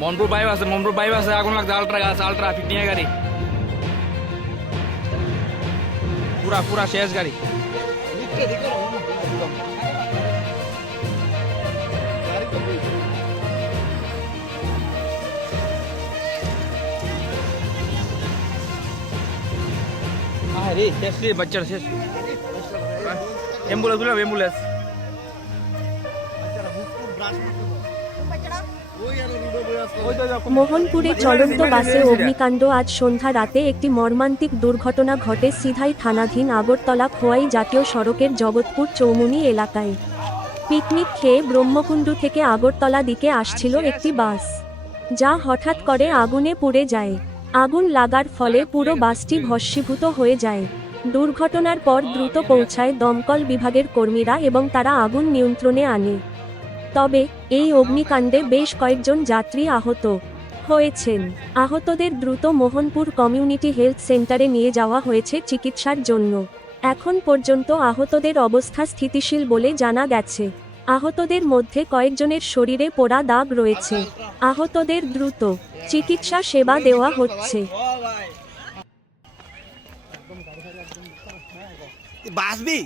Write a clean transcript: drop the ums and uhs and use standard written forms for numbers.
মনপুর বাইপ আছে আগুন লাগছে আলট্রা গাছ আলট্রা ফিটিং গাড়ি পুরা পুরা শেষ গাড়ি আরে শেষ রে বাচ্চারা শেষ অ্যাম্বুলেন্স মোহনপুরে চলন্ত বাসে অগ্নিকাণ্ড। আজ সন্ধ্যা রাতে একটি মর্মান্তিক দুর্ঘটনা ঘটে সিধাই থানাধীন আগরতলা খোয়াই জাতীয় সড়কের জগৎপুর চৌমুনি এলাকায়। পিকনিক খেয়ে ব্রহ্মকুণ্ডু থেকে আগরতলা দিকে আসছিল একটি বাস, যা হঠাৎ করে আগুনে পুড়ে যায়। আগুন লাগার ফলে পুরো বাসটি ভস্মীভূত হয়ে যায়। দুর্ঘটনার পর দ্রুত পৌঁছায় দমকল বিভাগের কর্মীরা এবং তারা আগুন নিয়ন্ত্রণে আনে। তবে এই অগ্নিকাণ্ডে বেশ কয়েকজন যাত্রী আহত হয়েছেন। আহতদের দ্রুত মোহনপুর কমিউনিটি হেলথ সেন্টারে নিয়ে যাওয়া হয়েছে চিকিৎসার জন্য। এখন পর্যন্ত আহতদের অবস্থা স্থিতিশীল বলে জানা গেছে। আহতদের মধ্যে কয়েকজনের শরীরে পোড়া দাগ রয়েছে। আহতদের দ্রুত চিকিৎসা সেবা দেওয়া হচ্ছে। বাসবি